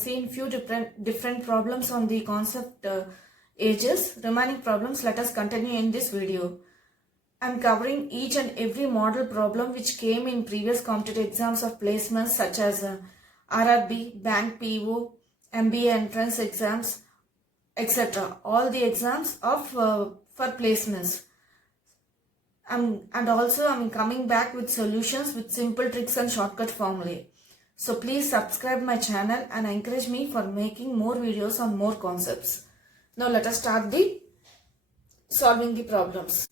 seen few different problems on the concept ages. Remaining problems, let us continue in this video. I am covering each and every model problem which came in previous competitive exams of placements such as RRB, Bank PO, MBA entrance exams, etc. All the exams of for placements. And also I am coming back with solutions with simple tricks and shortcut formulae. So please subscribe my channel and encourage me for making more videos on more concepts. Now let us start the solving the problems.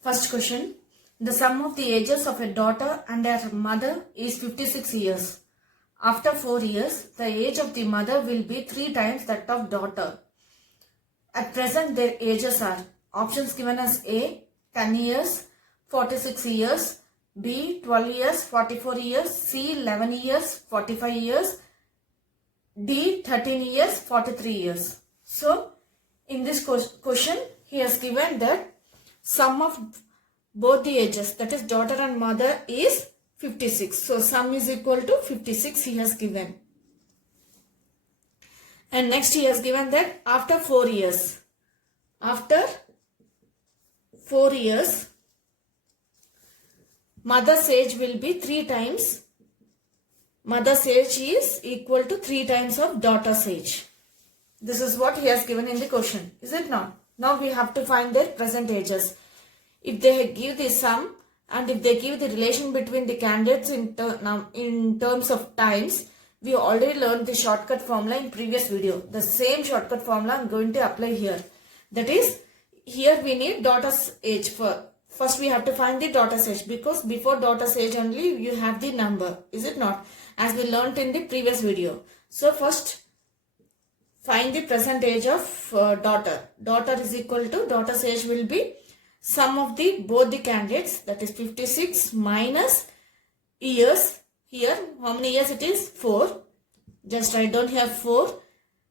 First question. The sum of the ages of a daughter and her mother is 56 years. After 4 years, the age of the mother will be 3 times that of daughter. At present, their ages are options given as A, 10 years, 46 years, B, 12 years, 44 years, C, 11 years, 45 years, D, 13 years, 43 years. So, in this question, he has given that sum of both the ages, that is daughter and mother, is 56. So, sum is equal to 56 he has given. And next he has given that after 4 years, mother's age will be 3 times. Mother's age is equal to 3 times of daughter's age. This is what he has given in the question. Is it not? Now we have to find their present ages. If they give the sum and if they give the relation between the candidates in terms of times, we already learned the shortcut formula in previous video. The same shortcut formula I am going to apply here. That is, here we need daughter's age. First we have to find the daughter's age, because before daughter's age only you have the number. Is it not? As we learnt in the previous video. So first find the present age of daughter. Daughter is equal to, daughter's age will be sum of both the candidates, that is 56 minus years. Here how many years it is? 4. Just write down here 4,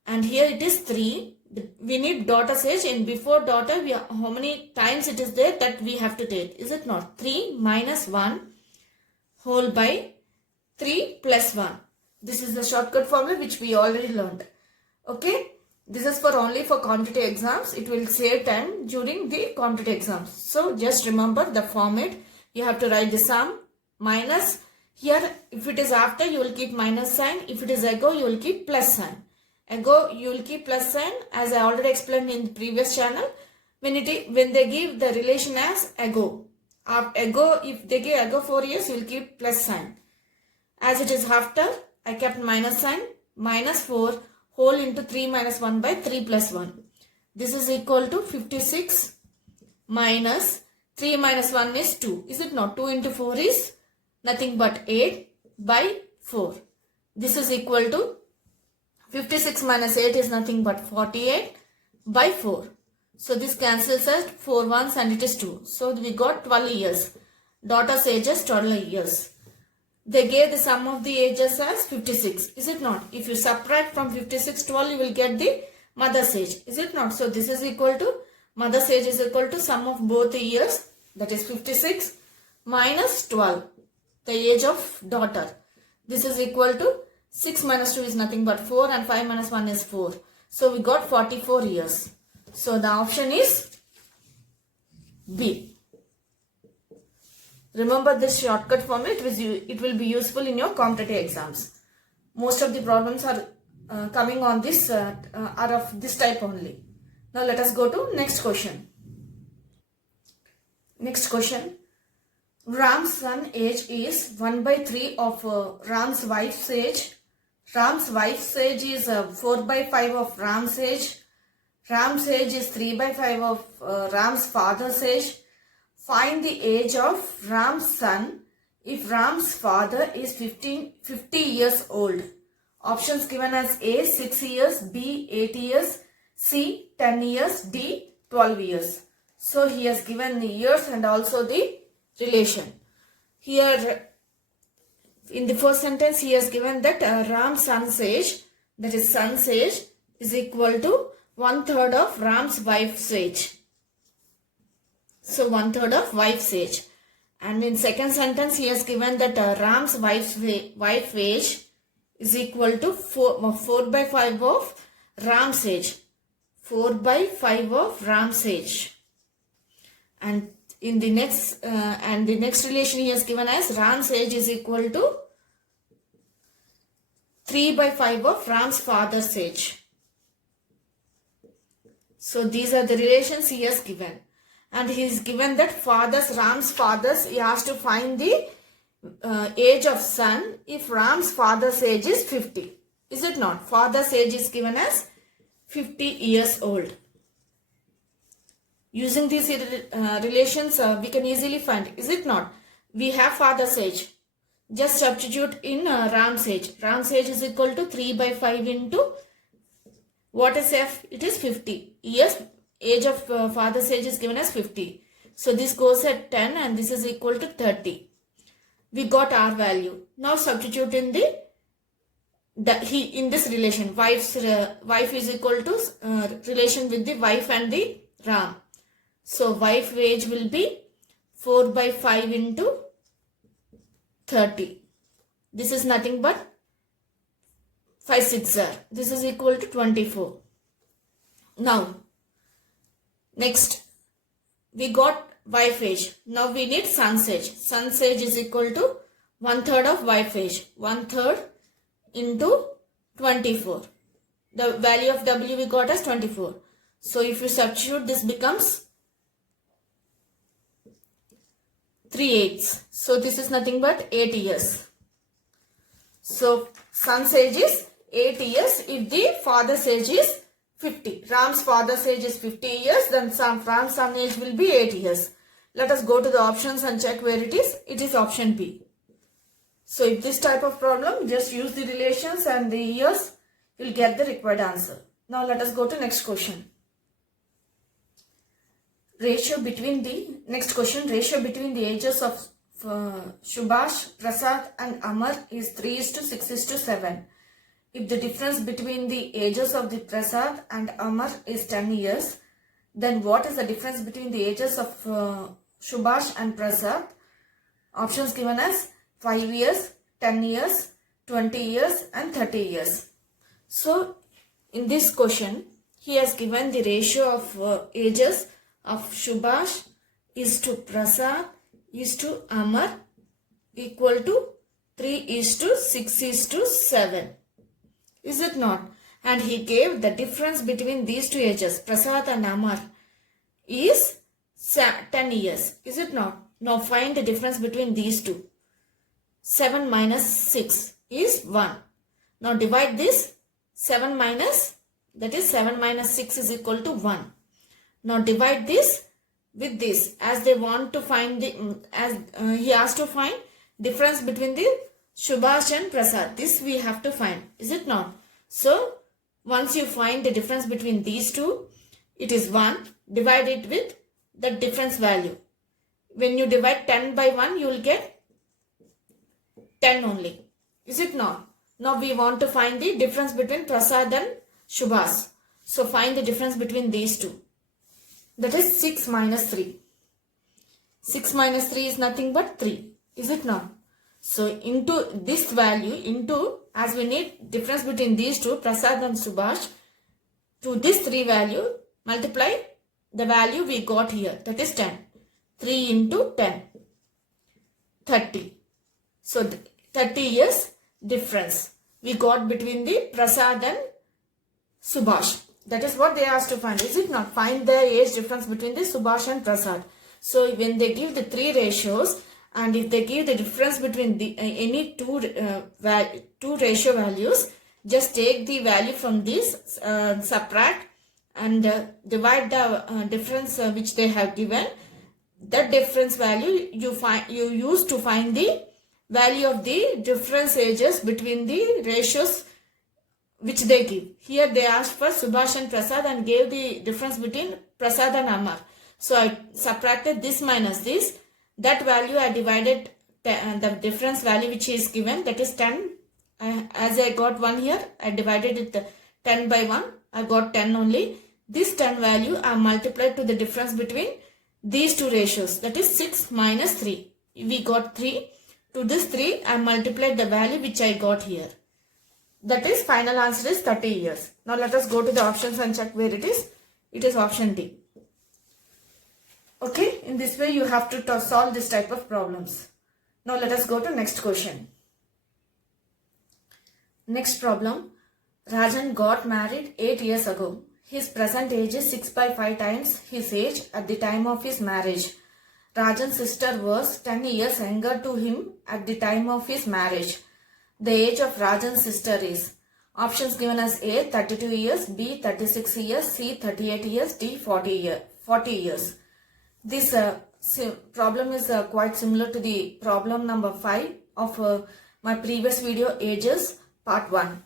and here it is 3. We need daughter's age, and before daughter how many times it is there, that we have to take. Is it not? 3 minus 1 whole by 3 plus 1. This is the shortcut formula which we already learned. Okay. This is only for competitive exams. It will save time during the competitive exams. So just remember the format. You have to write the sum minus. Here if it is after, you will keep minus sign. If it is ago, you will keep plus sign. Ago you will keep plus sign, as I already explained in the previous channel. When they give the relation as ago. If they give ago 4 years, you will keep plus sign. As it is after, I kept minus sign. Minus 4 whole into 3 minus 1 by 3 plus 1. This is equal to 56 minus 3 minus 1 is 2. Is it not? 2 into 4 is nothing but 8 by 4. This is equal to 56 minus 8 is nothing but 48 by 4. So this cancels as 4 ones and it is 2. So we got 12 years. Daughter's age is 12 years. They gave the sum of the ages as 56. Is it not? If you subtract from 56 12, you will get the mother's age. Is it not? So this is equal to, mother's age is equal to sum of both the years, that is 56 minus 12, the age of daughter. This is equal to 6 minus 2 is nothing but 4, and 5 minus 1 is 4. So we got 44 years. So the option is B. Remember this shortcut formula, it will be useful in your competitive exams. Most of the problems are coming on this, are of this type only. Now let us go to next question. Next question. Ram's son age is 1 by 3 of Ram's wife's age. Ram's wife's age is 4 by 5 of Ram's age. Ram's age is 3 by 5 of Ram's father's age. Find the age of Ram's son if Ram's father is 50 years old. Options given as A, 6 years, B, 8 years, C, 10 years, D, 12 years. So he has given the years and also the relation. Here in the first sentence he has given that Ram's son's age, that is son's age, is equal to 1/3 of Ram's wife's age. So 1/3 of wife's age. And in second sentence he has given that Ram's wife's age is equal to 4 by 5 of Ram's age. 4 by 5 of Ram's age. And in the next relation he has given as Ram's age is equal to 3 by 5 of Ram's father's age. So these are the relations he has given. And he is given that Ram's fathers, he has to find the age of son if Ram's father's age is 50. Is it not? Father's age is given as 50 years old. Using these relations, we can easily find. Is it not? We have father's age. Just substitute in Ram's age. Ram's age is equal to 3 by 5 into what is F? It is 50 years. Age of father's age is given as 50. So this goes at 10 and this is equal to 30. We got R value. Now substitute in in this relation. Wife is equal to relation with the wife and the Ram. So wife age will be 4 by 5 into 30. This is nothing but 5 6 are. This is equal to 24. Now next we got wife age. Now we need son's age. Son's age is equal to 1/3 of wife age. 1/3 into 24. The value of W we got as 24. So if you substitute, this becomes 3/8. So this is nothing but 8 years. So son's age is 8 years if the father's age is 50. Ram's father's age is 50 years, then Ram's son age will be 8 years. Let us go to the options and check where it is. It is option B. So if this type of problem, just use the relations and the years, you'll get the required answer. Now let us go to next question. Ratio between the ages of Subhash, Prasad and Amar is 3:6:7. If the difference between the ages of the Prasad and Amar is 10 years, then what is the difference between the ages of Subhash and Prasad? Options given as 5 years, 10 years, 20 years and 30 years. So in this question, he has given the ratio of ages of Subhash is to Prasad is to Amar equal to 3:6:7. Is it not? And he gave the difference between these two ages, Prasad and Amar, is 10 years. Is it not? Now find the difference between these two. 7 minus 6 is 1. Now divide this. 7 minus 6 is equal to 1. Now divide this with this, as they want to find he has to find difference between the Subhash and Prasad. This we have to find. Is it not? So once you find the difference between these two, it is 1. Divide it with the difference value. When you divide 10 by 1, you will get 10 only. Is it not? Now we want to find the difference between Prasad and Subhash. So find the difference between these two. That is 6 minus 3. 6 minus 3 is nothing but 3. Is it not? So into this value, as we need difference between these two, Prasad and Subhash, to this 3 value, multiply the value we got here. That is 10. 3 into 10. 30. So 30 years difference we got between the Prasad and Subhash. That is what they asked to find. Is it not? Find the age difference between the Subhash and Prasad. So when they give the 3 ratios, and if they give the difference between the any two ratio values, just take the value from this, subtract and divide the difference which they have given. That difference value you use to find the value of the difference ages between the ratios which they give. Here they asked for Subhash and Prasad and gave the difference between Prasad and Amar. So I subtracted this minus this. That value I divided the difference value which is given, that is 10. As I got 1 here, I divided it 10 by 1. I got 10 only. This 10 value I multiplied to the difference between these two ratios. That is 6 minus 3. We got 3. To this 3 I multiplied the value which I got here. That is, final answer is 30 years. Now let us go to the options and check where it is. It is option D. Okay, in this way you have to solve this type of problems. Now let us go to next question. Next problem. Rajan got married 8 years ago. His present age is 6 by 5 times his age at the time of his marriage. Rajan's sister was 10 years younger to him at the time of his marriage. The age of Rajan's sister is, options given as A 32 years, B 36 years, C 38 years, D 40 years. This problem is quite similar to the problem number 5 of my previous video, ages part 1.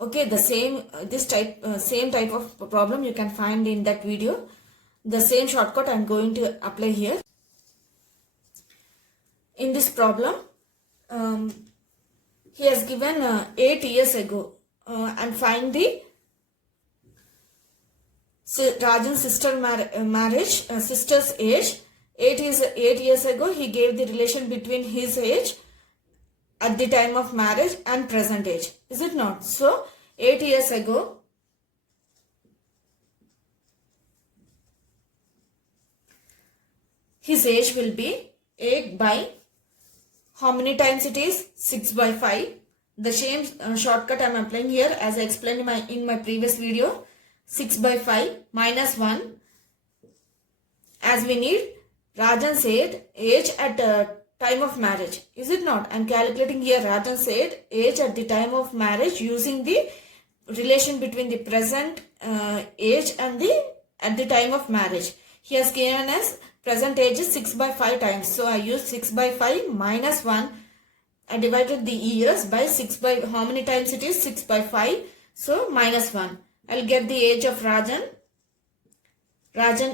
Okay, the same type of problem you can find in that video. The same shortcut I am going to apply here. In this problem, he has given 8 years ago and find the Rajan's sister's age. 8 years ago he gave the relation between his age at the time of marriage and present age. Is it not? So 8 years ago his age will be 8 by, how many times it is? 6 by 5. The same shortcut I am applying here as I explained in my previous video. 6 by 5 minus 1, as we need Rajan's age at time of marriage. Is it not? I am calculating here Rajan's age at the time of marriage using the relation between the present age and at the time of marriage. He has given us present age is 6 by 5 times. So I use 6 by 5 minus 1. I divided the years by 6 by, how many times it is? 6 by 5. So minus 1. I'll get the age of Rajan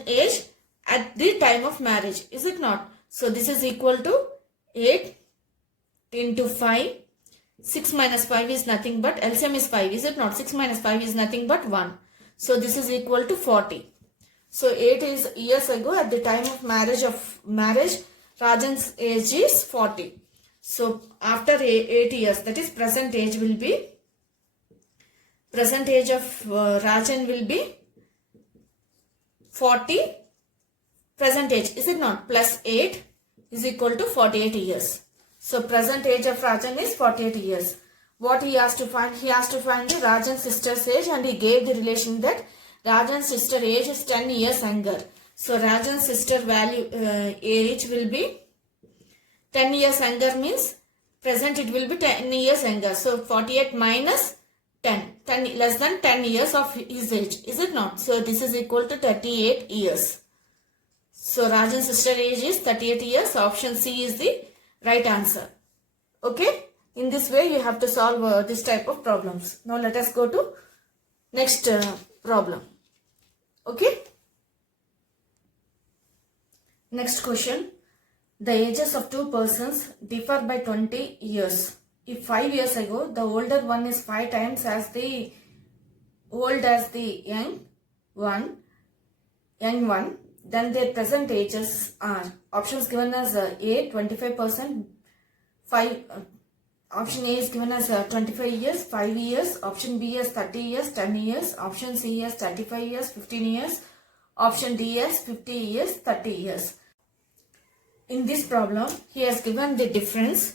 age at the time of marriage. Is it not? So this is equal to 8 into 5. 6 minus 5 is nothing but, LCM is 5. Is it not? 6 minus 5 is nothing but 1. So this is equal to 40. So 8 years ago at the time of marriage, Rajan's age is 40. So after 8 years, that is present age will be, present age of Rajan will be 40 present age. Is it not? Plus 8 is equal to 48 years. So present age of Rajan is 48 years. What he has to find? He has to find the Rajan's sister's age, and he gave the relation that Rajan's sister age is 10 years younger. So Rajan's sister age will be 10 years younger means present it will be 10 years younger. So 48 minus 10 less than 10 years of his age. Is it not? So this is equal to 38 years. So Rajan's sister age is 38 years. Option C is the right answer. Okay. In this way you have to solve this type of problems. Now let us go to next problem. Okay. Next question. The ages of two persons differ by 20 years. If 5 years ago the older one is 5 times as the old as the young one, then their present ages are, options given as A 25%, option A is given as 25 years, 5 years, option B as 30 years, 10 years, option C as 35 years, 15 years, option D as 50 years, 30 years. In this problem, he has given the difference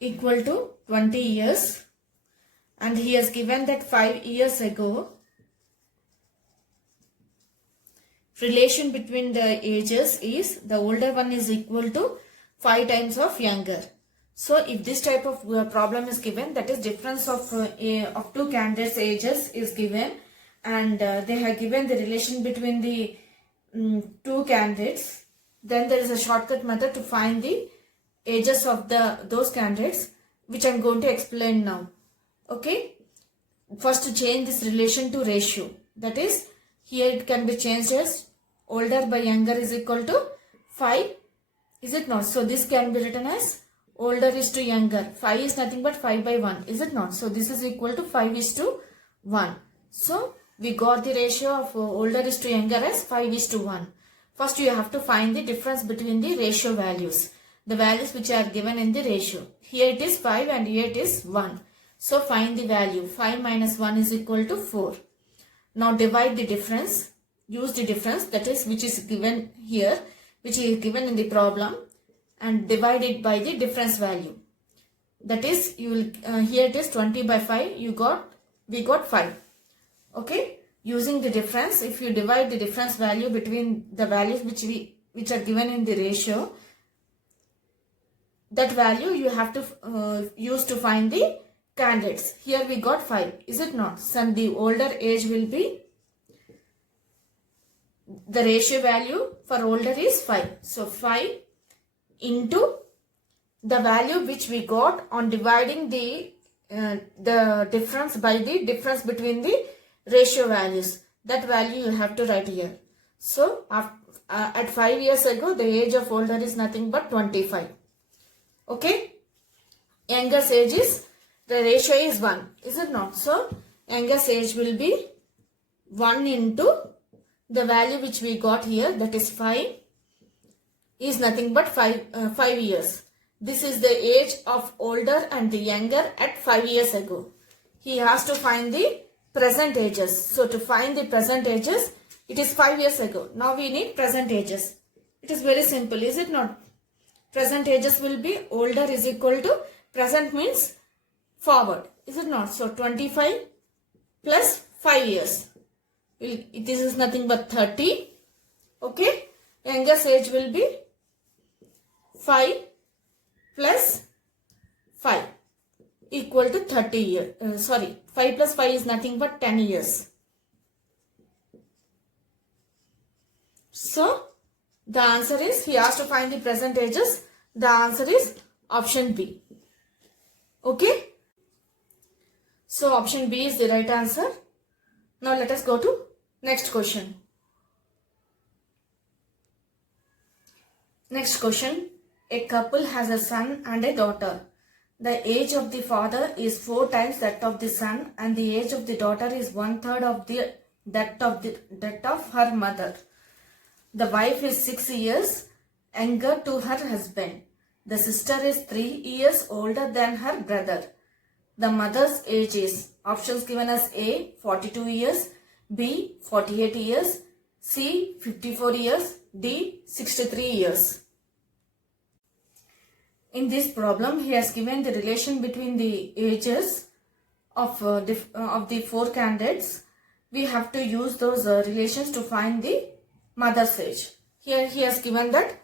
equal to 20 years, and he has given that 5 years ago relation between the ages is the older one is equal to 5 times of younger. So if this type of problem is given, that is difference of two candidates ages is given, and they have given the relation between the two candidates, then there is a shortcut method to find the ages of those candidates, which I am going to explain now. Okay. First, to change this relation to ratio, that is, here it can be changed as older by younger is equal to 5. Is it not? So this can be written as older is to younger. 5 is nothing but 5 by 1. Is it not? So this is equal to 5 is to 1. So we got the ratio of older is to younger as 5 is to 1. First you have to find the difference between the ratio values. the values which are given in the ratio. Here it is 5 and here it is 1. So find the value. 5 minus 1 is equal to 4. Now divide the difference. Use the difference, that is which is given here, which is given in the problem, and divide it by the difference value. That is, you will here it is 20 by 5. We got 5. Okay. Using the difference, if you divide the difference value between the values which are given in the ratio, that value you have to use to find the candidates. Here we got 5, is it not? So the older age will be, the ratio value for older is 5. So 5 into the value which we got on dividing the difference by the difference between the ratio values. That value you have to write here. So at 5 years ago, the age of older is nothing but 25. Okay. Youngest age is, the ratio is 1. Is it not? So youngest age will be 1 into the value which we got here, that is 5, is nothing but 5 years. This is the age of older and the younger at 5 years ago. He has to find the present ages. So to find the present ages, it is 5 years ago. Now we need present ages. It is very simple, is it not? Present ages will be older is equal to, present means forward, is it not? So 25 plus 5 years. This is nothing but 30. Okay. Youngest age will be 5 plus 5 equal to 30 years. 5 plus 5 is nothing but 10 years. So the answer is, he has to find the present ages. The answer is option B. Okay. So option B is the right answer. Now let us go to next question. Next question. A couple has a son and a daughter. The age of the father is 4 times that of the son, and the age of the daughter is 1/3 of that of her mother. The wife is 6 years younger to her husband. The sister is 3 years older than her brother. The mother's age is, options given as A 42 years, B 48 years, C 54 years, D 63 years. In this problem, he has given the relation between the ages of the 4 candidates. We have to use those relations to find the mother's age. Here he has given that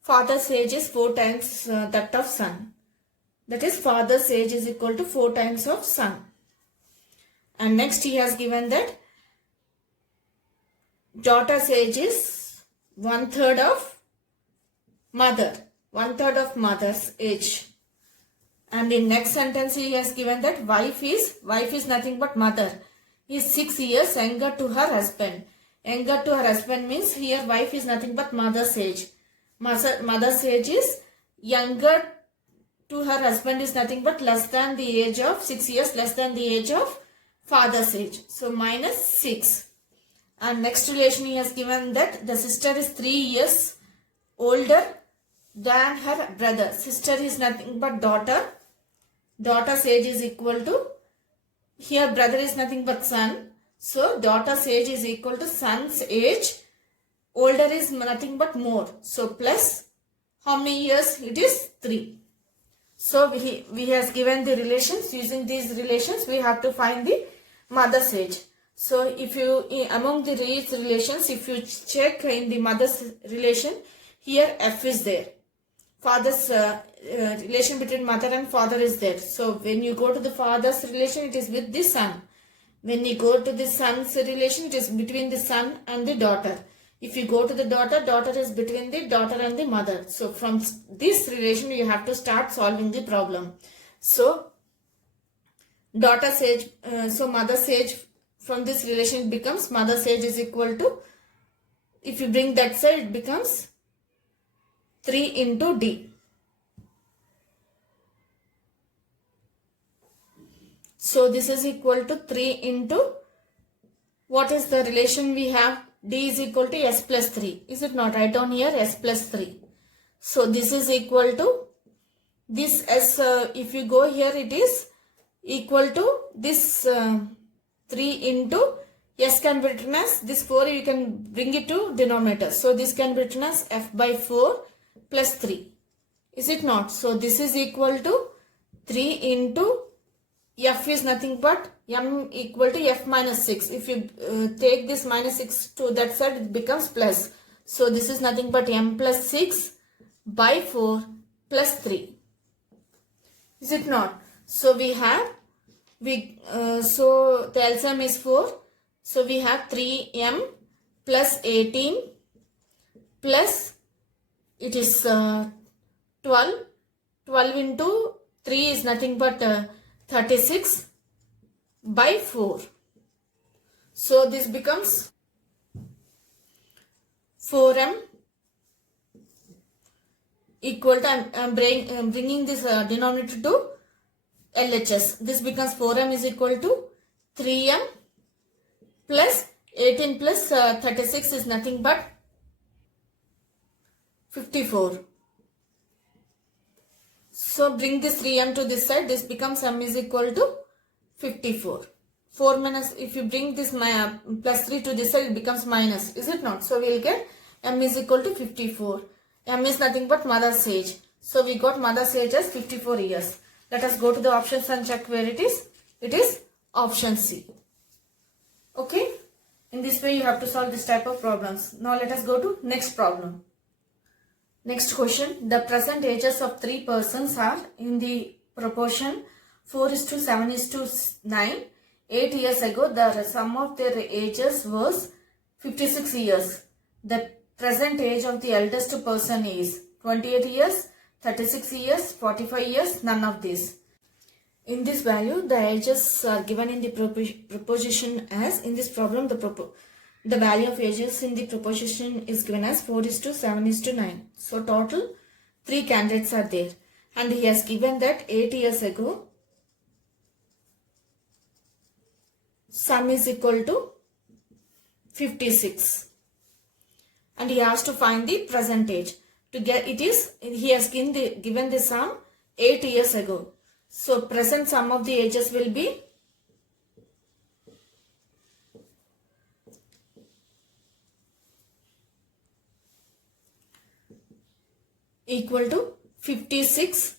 father's age is 4 times that of son. That is, father's age is equal to 4 times of son. And next he has given that daughter's age is 1/3 of mother. 1/3 of mother's age. And in next sentence he has given that wife is nothing but mother. Is 6 years younger to her husband. Younger to her husband means here wife is nothing but mother's age. Mother's age is younger to her husband is nothing but less than the age of 6 years, less than the age of father's age. So minus 6. And next relation he has given that the sister is 3 years older than her brother. Sister is nothing but daughter. Daughter's age is equal to, here brother is nothing but son. So daughter's age is equal to son's age. Older is nothing but more. So plus how many years? It is 3. So we has given the relations. Using these relations we have to find the mother's age. So if you, among the relations, if you check in the mother's relation, here F is there. Father's relation between mother and father is there. So when you go to the father's relation, it is with the son. When you go to the son's relation, it is between the son and the daughter. If you go to the daughter, daughter is between the daughter and the mother. So from this relation, you have to start solving the problem. So daughter's age, so mother's age, from this relation becomes mother's age is equal to, if you bring that side, it becomes 3 into D. So this is equal to 3 into, what is the relation we have? D is equal to S plus 3. Is it not? Write down here S plus 3. So this is equal to this S. If you go here, it is equal to this 3 into S can be written as this 4. You can bring it to denominator. So this can be written as F by 4 plus 3. Is it not? So this is equal to 3 into F is nothing but M equal to F minus 6. If you take this minus 6 to that side, it becomes plus. So this is nothing but M plus 6 by 4 plus 3. Is it not? So we have, so the LCM is 4. So we have 3M plus 18 plus it is 12. 12 into 3 is nothing but 36 by 4. So this becomes 4M equal to, I am bringing this denominator to LHS. This becomes 4M is equal to 3M plus 18 plus 36 is nothing but 54. So bring this 3M to this side. This becomes M is equal to 54. 4 minus, if you bring this plus 3 to this side, it becomes minus. Is it not? So we will get M is equal to 54. M is nothing but mother's age. So we got mother's age as 54 years. Let us go to the options and check where it is. It is option C. Okay. In this way you have to solve this type of problems. Now let us go to next problem. Next question. The present ages of 3 persons are in the proportion 4:7:9. 8 years ago, the sum of their ages was 56 years. The present age of the eldest person is 28 years, 36 years, 45 years, none of these. In this value, the ages are given in the proposition as, in this problem, the value of ages in the proposition is given as 4:7:9. So total 3 candidates are there. And he has given that 8 years ago, sum is equal to 56. And he has to find the present age. To get it is, he has given the sum 8 years ago. So present sum of the ages will be equal to 56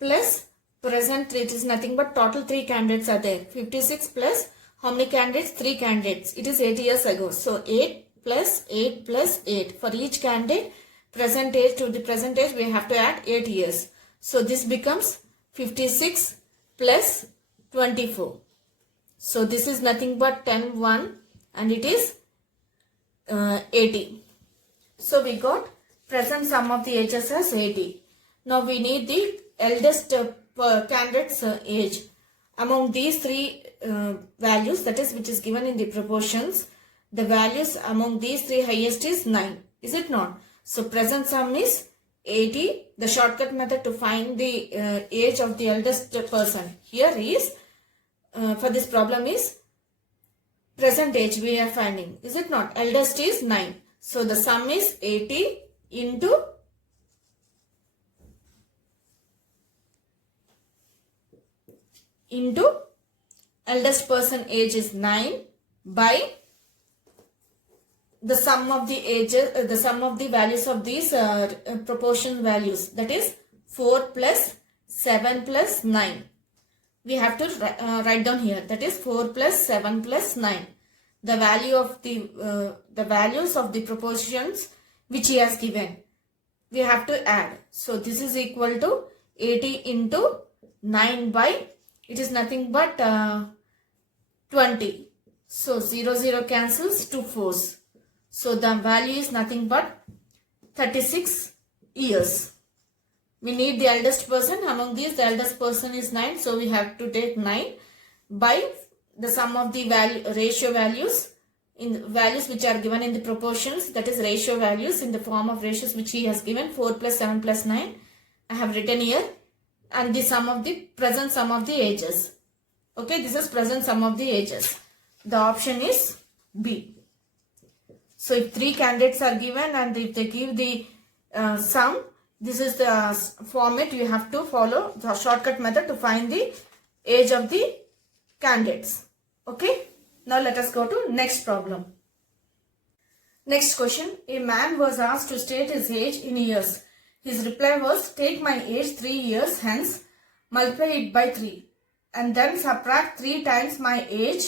plus present, it is nothing but total 3 candidates are there. 56 plus how many candidates? 3 candidates. It is 8 years ago. So 8 plus 8 plus 8. For each candidate, present age to the present age, we have to add 8 years. So this becomes 56 plus 24. So this is nothing but 10, 1 and it is 80. So we got present sum of the ages as 80. Now we need the eldest candidate's age. Among these 3 values, that is which is given in the proportions, the values among these 3 highest is 9. Is it not? So present sum is 80. The shortcut method to find the age of the eldest person here is, for this problem is present age we are finding. Is it not? Eldest is 9. So the sum is 80 into eldest person age is 9 by the sum of the ages, the sum of the values of these proportion values, that is 4 plus 7 plus 9. We have to write down here, that is 4 plus 7 plus 9. The value of the values of the proportions which he has given, we have to add. So this is equal to 80 into 9 by, it is nothing but 20. So 0, 0 cancels, 2 4s. So the value is nothing but 36 years. We need the eldest person. Among these, the eldest person is 9. So we have to take 9 by the sum of the ratio values, in values which are given in the proportions, that is ratio values in the form of ratios which he has given, 4 plus 7 plus 9. I have written here, and the sum of the present sum of the ages. Okay, this is present sum of the ages. The option is B. So if 3 candidates are given and if they give the sum This is the format you have to follow, the shortcut method to find the age of the candidates. Okay. Now let us go to next problem. Next question. A man was asked to state his age in years. His reply was, take my age 3 years hence, multiply it by 3 and then subtract 3 times my age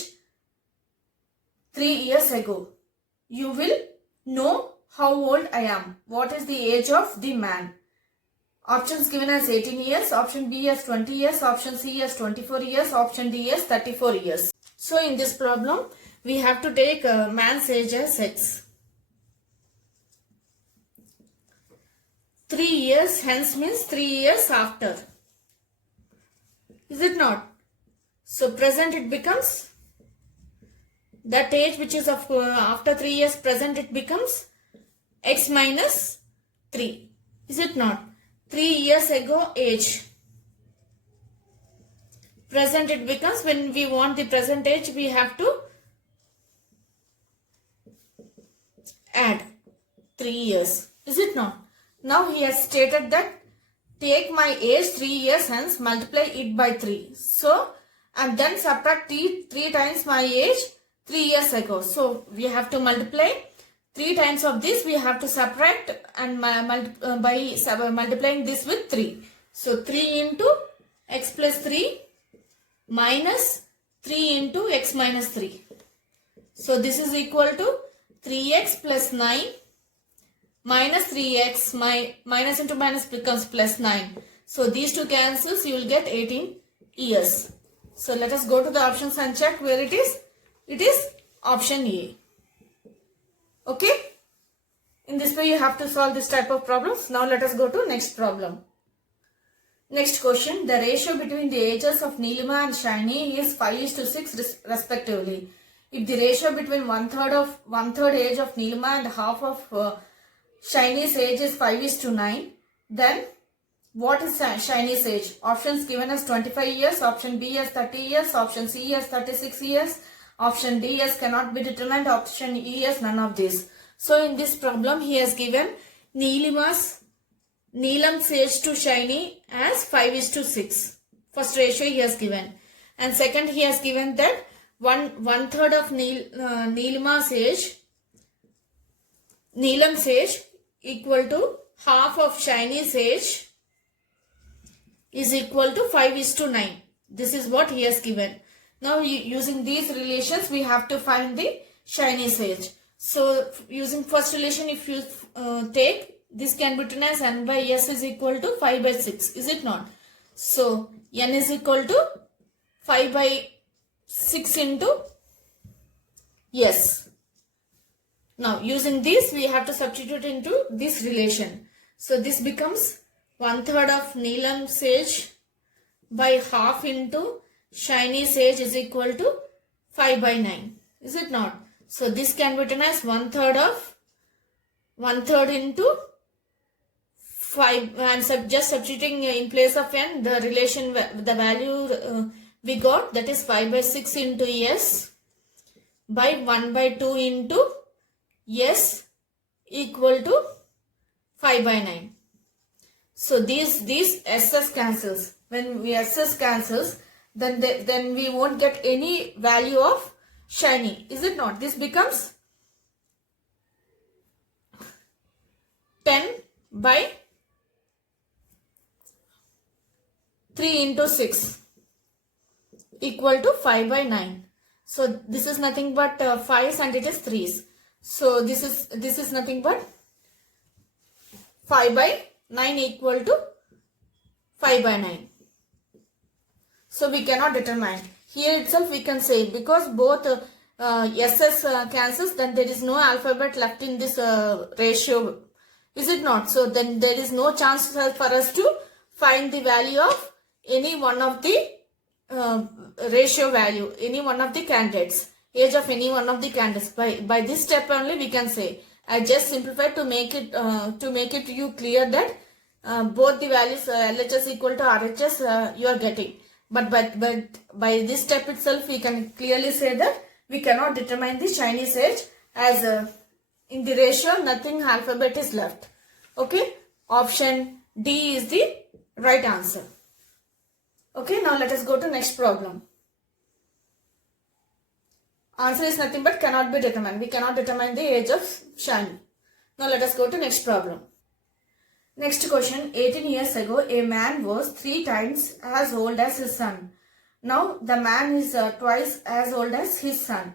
3 years ago. You will know how old I am. What is the age of the man? Options given as 18 years, option B as 20 years, option C as 24 years, option D as 34 years. So in this problem, we have to take man's age as X. 3 years hence means 3 years after. Is it not? So present it becomes, that age which is of after 3 years present it becomes X minus 3. Is it not? 3 years ago age. Present it becomes, when we want the present age we have to add 3 years. Is it not? Now he has stated that take my age 3 years hence, multiply it by 3. So, and then subtract 3 times my age 3 years ago. So, we have to multiply 3 times of this, we have to subtract and by multiplying this with 3. So, 3 into x plus 3 minus 3 into x minus 3. So, this is equal to 3x plus 9 minus 3x, minus into minus becomes plus 9. So these two cancels, you will get 18 years. So let us go to the options and check where it is. It is option A. Okay. In this way you have to solve this type of problems. Now let us go to next problem. Next question. The ratio between the ages of Neelima and Shiny is 5:6 respectively. If the ratio between one third age of Neelima and half of Shiny's age is 5:9, then what is Shiny's age? Options given as 25 years, option B as 30 years, option C as 36 years, option D as cannot be determined, option E as none of these. So in this problem he has given Neelam's age to Shiny as 5:6. First ratio he has given. And second he has given that one third of Neelam's age equal to half of Shiny's age is equal to 5:9. This is what he has given. Now using these relations we have to find the Shiny's age. So using first relation, if you take, this can be written as n by s is equal to 5/6. Is it not? So n is equal to 5/6 into s. Now using this we have to substitute into this relation. So this becomes 1/3 of Neelam's age by half into Shiny's age is equal to 5/9. Is it not? So this can be written as 1/3 into 5, and just substituting in place of n the relation, the value we got, that is 5/6 into s by 1/2 into s equal to 5/9. So these SS cancels. When we SS cancels, then we won't get any value of Shiny. Is it not? This becomes 10 by 3 into 6 equal to 5/9. So this is nothing but 5s and it is 3s. So this is nothing but 5/9 equal to 5/9. So we cannot determine. Here itself we can say, because both SS cancels, then there is no alphabet left in this ratio. Is it not? So then there is no chance for us to find the value of any one of the ratio value, any one of the candidates, age of any one of the candidates. By this step only we can say. I just simplified to make it to you clear that both the values LHS equal to RHS you are getting. But by this step itself we can clearly say that we cannot determine the Shiny's age, as in the ratio nothing alphabet is left. Okay. Option D is the right answer. Okay, now let us go to next problem. Answer is nothing but cannot be determined. We cannot determine the age of Shani. Now let us go to next problem. Next question. 18 years ago, a man was 3 times as old as his son. Now the man is twice as old as his son.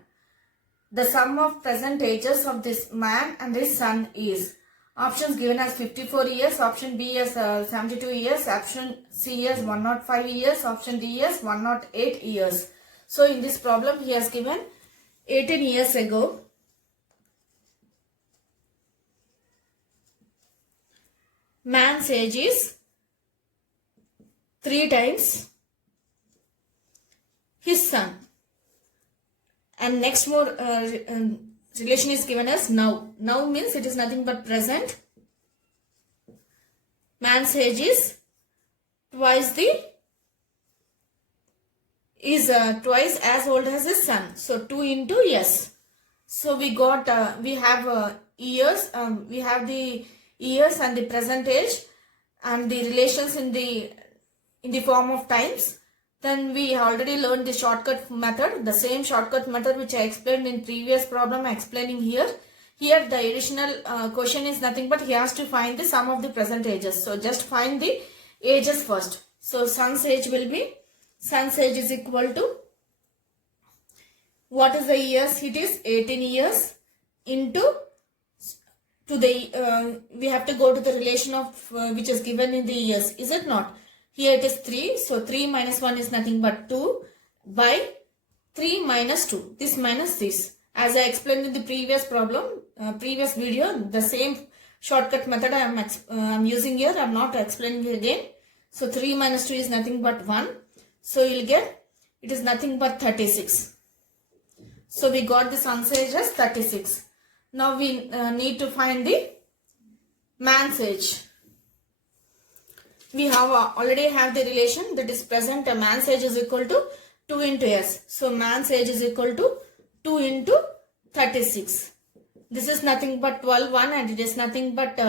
The sum of present ages of this man and his son is. Options given as 54 years, option B as 72 years, option C as 105 years, option D as 108 years. So in this problem he has given 18 years ago, man's age is 3 times his son. And next more relation is given as now. Now means it is nothing but present. Man's age is twice as old as his son. So 2 into S. So we got we have years. We have the years and the present age and the relations in the form of times. Then we already learned the shortcut method, the same shortcut method which I explained in previous problem, explaining here. Here the additional question is nothing but he has to find the sum of the present ages. So just find the ages first. So son's age will be, son's age is equal to, what is the years? It is 18 years into, we have to go to the relation of which is given in the years, is it not? Here it is 3. So 3 minus 1 is nothing but 2 by 3 minus 2. This minus this. As I explained in the previous problem, previous video, the same shortcut method I am using here. I am not explaining it again. So 3 minus 2 is nothing but 1. So you will get, it is nothing but 36. So we got the son's age as 36. Now we need to find the man's age. We have already have the relation that is present. A man's age is equal to 2 into S. So man's age is equal to 2 into 36. This is nothing but 12, 1 and it is nothing but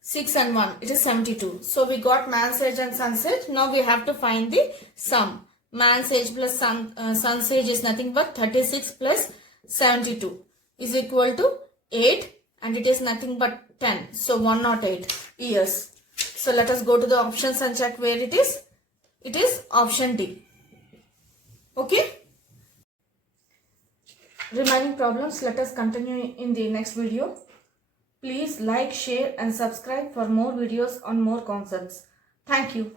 6 and 1. It is 72. So we got man's age and son's age. Now we have to find the sum. Man's age plus son's age is nothing but 36 plus 72 is equal to 8 and it is nothing but 10. So 108 years. So let us go to the options and check where it is. It is option D. Okay. Remaining problems let us continue in the next video. Please like, share and subscribe for more videos on more concepts. Thank you.